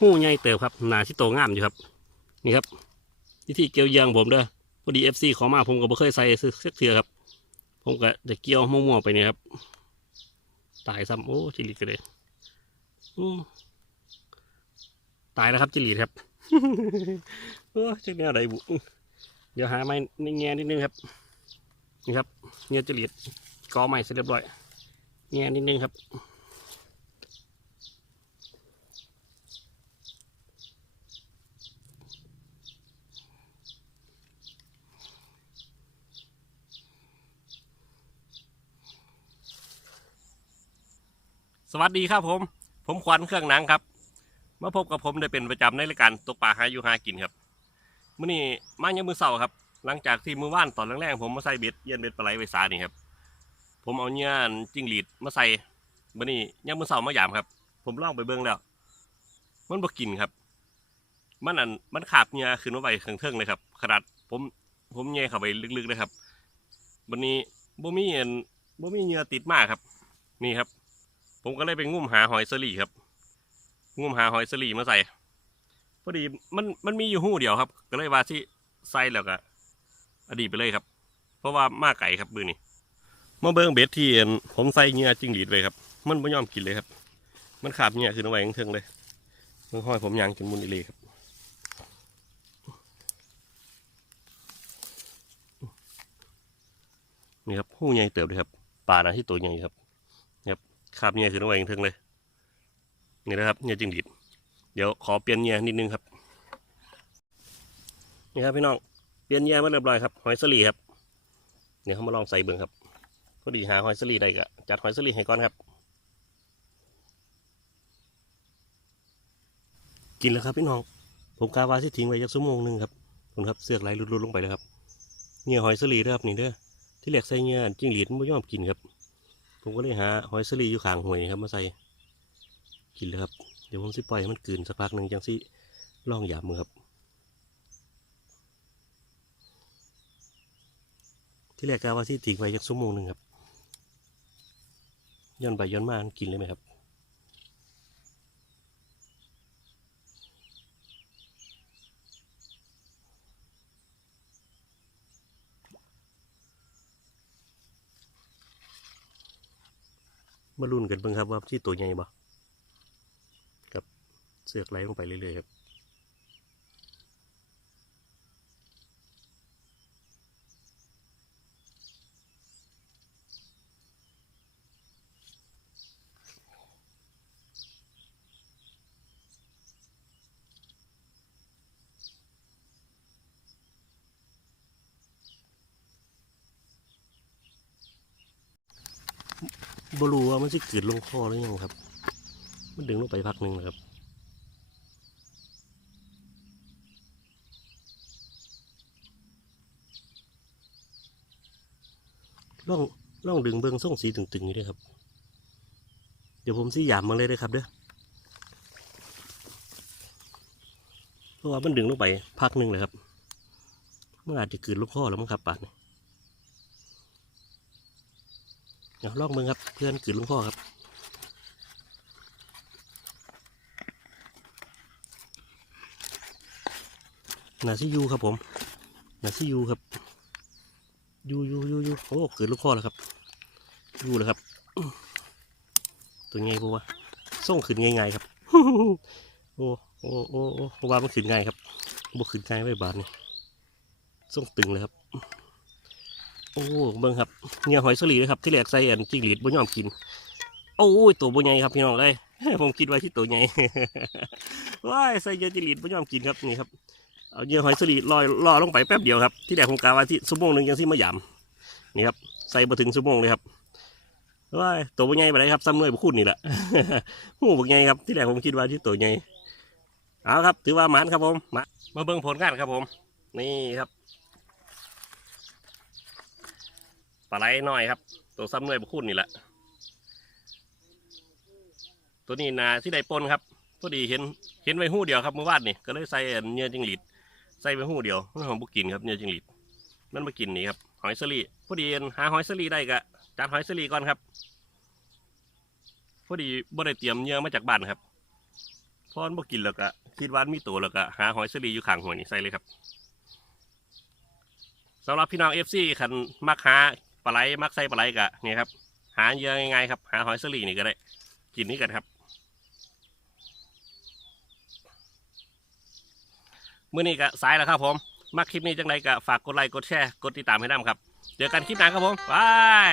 หู้ใหญ่เติบครับหนาที่โตงามอยู่ครับ นี่ครับวิธีเกี่ยวยางผมเด้อพอดีเอฟซีขอมาผมก็บ่เคยใส่สักเทือครับ ผมก็จะเกี่ยวมั่วๆไปนี่ครับ ตายซ้ำโอ้จิริตกันเลยอืมตายแล้วครับจิริตครับโอ้จักแนวใดบุเดี๋ยวหาไม้ในแง่นิดนึงครับ นี่ครับเงี้ยจิริตกอใหม่เสร็จเรียบร้อยแง่นิดนึงครับ สวัสดีครับผม ผมควันเครื่องหนังครับมาพบกับผมได้เป็นประจำในรายการตกปลาหาอยู่หากินครับมื่อนี้มายังมือเสาร์ครับ หลังจากที่มือว่านตอนแรกๆผมมาใส่เบ็ดเย็นเบ็ดปลาไหลไว้สานี่ครับ ผมเอาเงี้ยจิ้งหรีดมาใส่มื่อนี้ยังมือเสาร์มาหยามครับ ผมลองไปเบิ่งแล้ว มันบ่กินครับ มันอันมันขาบเงี้ยขึ้นมาไว้ข้างเทิงเลยครับ ขนาดผมผมเงี้ยเข้าไปลึกๆเลยครับวันนี้บ่มีเอ็นบ่มีเหงื่อติดมากครับ นี่ครับ ผมก็เลยไปงุ่มหาหอยสลีครับ งุ่มหาหอยสลีมาใส่ พอดีมันมันมีอยู่หู้เดียวครับ ก็เลยว่าที่ใส่แล้วก็อดีตไปเลยครับ เพราะว่ามาไก่ครับมือนี้มาเบิ้งเบ็ดที่อันผมใส่เงื่อจิ้งหรีดไว้ครับ มันไม่ยอมกินเลยครับ มันขาบเงื่อขึ้นเอาไว้ข้งเทิงเลยเมื่อห้อยผมยางจนมุนอิเลยครับนี่ครับหู้ใหญ่เติบเลยครับปลานะที่ตัวใหญ่ครับ คาบเนี่ยคือน้องเองทึงเลยนี่นะครับเนี่ยจิงหรีดเดี๋ยวขอเปลี่ยนเนี่ยนิดนึงครับ นี่ครับพี่น้องเปลี่ยนเนี่ยมาเรียบร้อยครับหอยสลีครับเดี๋ยวเขามาลองใส่เบิ่งครับพอดีหาหอยสลีได้ก็จัดหอยสลีให้ก่อนครับ กินแล้วครับพี่น้องผมกาวาสิทิ้งไว้สักชั่วโมงหนึ่งครับคุณครับเสือกไหลรุดๆลงไปเลยครับเนี่ยหอยสลีเด้อครับนี่เด้อที่เหลือใส่เนี่ยจิ้งหรีดมันไม่ยอมกินครับ ผมก็เลยหาหอยสลีอยู่ข้างหวยครับมาใส่กินเลยครับ เดี๋ยวผมสิปล่อยให้มันกลืนสักพักหนึ่งจังสิล่องหยาบมือครับ ที่แรกกะว่าที่ติงไว้ยักชั่วโมงหนึ่งครับย้อนไปย้อนมากินเลยไหมครับ มาลุ้นกันเบิ่งครับว่าที่ตัวใหญ่บ่ครับเสือกไหลลงไปเรื่อยๆครับ บรูว่ามันสิเกิดลงคอหรือยังครับ มันดึงลงไปพักหนึ่งนะครับล่องล่องดึงเบิ้งส่งสีตึงๆอยู่ด้วยครับ เดี๋ยวผมสีหยามมาเลยด้อครับเด้อเพราะว่ามันดึงลงไปพักหนึ่งเลยครับมันอาจจะเกลืนลูกข้อแล้วมั้งครับป่านี่ เดี๋ยวลองเบิ้งครับ เพื่อนกืนลูกข้อครับนาซิยูครับผมนาซิยูครับยูยูยูยูโอ้กิดลูกข้อแล้วครับยูเลยครับ ตัวไงพวกว่าส่งขึ้นง่ายๆครับโอ้โอ้โอ้โอ้ว่ามันขึ้นง่ายครับบ่ขึ้นง่ายไว้บาทนี่ส่งตึงเลยครับ โอ้เบิ่งครับเนี่ยหอยสลีเลยครับที่แหลกใส่อันจิ้งหรีดบ่ยอมกินโอ้ยตัวบ่ใหญ่ครับพี่น้องเลยผมคิดไว้ที่ตัวใหญ่ว้ายใส่เยอะจิ้งหรีดบ่ยอมกินครับนี่ครับเอาเหยื่อหอยสลีลอยลอลงไปแป๊บเดียวครับที่แรกผมกะว่าที่ชั่วโมงหนึ่งยังที่มาหยามนี่ครับใส่มาถึงชั่วโมงเลยครับว้ายตัวบใหญ่ไปไหนครับซ้ำเนื่อยบุคุณนี่แหละหูบกใหญ่ครับที่แรกผมคิดว่าที่ตัวใหญ่เอาครับ ถือว่าหมันครับผมมามาเบิ่งผลงานครับผม นี่ครับ ปลาไหลน้อยครับ ตัวซ้ำเนื่อยบุคุณนี่แหละ ตัวนี้นาที่ได้ปนครับพอดีเห็นเห็นไว้หู้เดียวครับเมื่อวานนี่ก็เลยใส่เนื้อจิงหรีดใส่ไว้หู้เดียวมันของบุกินครับเนื้อจิงหรีดมันมากินนี่ครับหอยสลีพอดีอันหาหอยสลีได้ก็จัดหอยสลีก่อนครับพอดีบ่ได้เตรียมเนื้อมาจากบ้านครับพอนบ่กินแล้วก็คิดว่ามีตัวแล้วก็หาหอยสลีอยู่ข้างหัวนี่ใส่เลยครับสำหรับพี่น้องเอฟซีคันมักหา ปลาไหลมักใส่ปลาไหลกะนี่ครับ หาเยอะง่ายๆครับหาหอยสลีนี่ก็ได้ กินนี้กันครับมื่อนี้ก็สายแล้วครับผมมักคลิปนี้จังไรก็ฝากกดไลค์กดแชร์กดติดตามให้น้ำครับ เจอกันคลิปหน้าครับผมบาย